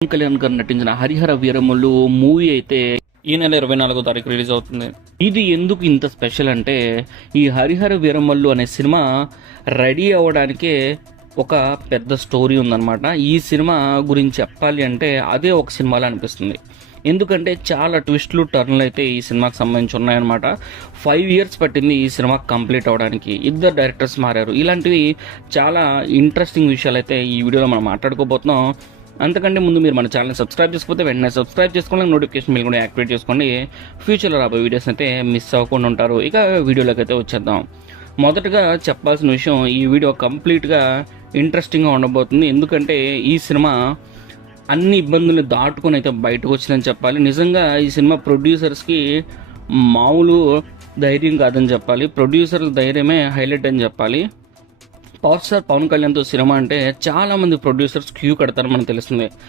పవన్ కళ్యాణ్ గారు నటించిన హరిహర వీరములు మూవీ అయితే ఈ నెల 24వ తారీఖు రిలీజ్ అవుతుంది. ఇది ఎందుకు ఇంత స్పెషల్ అంటే ఈ హరిహర వీరమల్లు అనే సినిమా రెడీ అవ్వడానికే ఒక పెద్ద స్టోరీ ఉందన్నమాట. ఈ సినిమా గురించి చెప్పాలి అంటే అదే ఒక సినిమాలో అనిపిస్తుంది. ఎందుకంటే చాలా ట్విస్ట్లు టర్న్లు అయితే ఈ సినిమాకి సంబంధించి ఉన్నాయన్నమాట. 5 years పట్టింది ఈ సినిమా కంప్లీట్ అవ్వడానికి. 2 డైరెక్టర్స్ మారారు. ఇలాంటివి చాలా ఇంట్రెస్టింగ్ విషయాలు అయితే ఈ వీడియోలో మనం మాట్లాడుకోబోతున్నాం. అంతకంటే ముందు మీరు మన ఛానల్ సబ్స్క్రైబ్ చేసుకోకపోతే వెంటనే సబ్స్క్రైబ్ చేసుకోండి, నోటిఫికేషన్ బిల్ కూడా యాక్టివేట్ చేసుకోండి. ఫ్యూచర్లో రాబోయే వీడియోస్ అయితే మిస్ అవ్వకుండా ఉంటారు. ఇక వీడియోలోకి అయితే వచ్చేద్దాం. మొదటగా చెప్పాల్సిన విషయం, ఈ వీడియో కంప్లీట్గా ఇంట్రెస్టింగ్గా ఉండబోతుంది. ఎందుకంటే ఈ సినిమా అన్ని ఇబ్బందులను దాటుకొని అయితే బయటకు వచ్చిందని చెప్పాలి. నిజంగా ఈ సినిమా ప్రొడ్యూసర్స్కి మామూలు ధైర్యం కాదని చెప్పాలి. ప్రొడ్యూసర్ల ధైర్యమే హైలైట్ అని చెప్పాలి. పవర్ స్టార్ పవన్ కళ్యాణ్తో సినిమా అంటే చాలా మంది ప్రొడ్యూసర్స్ క్యూ కడతారు మనకు తెలుస్తుంది.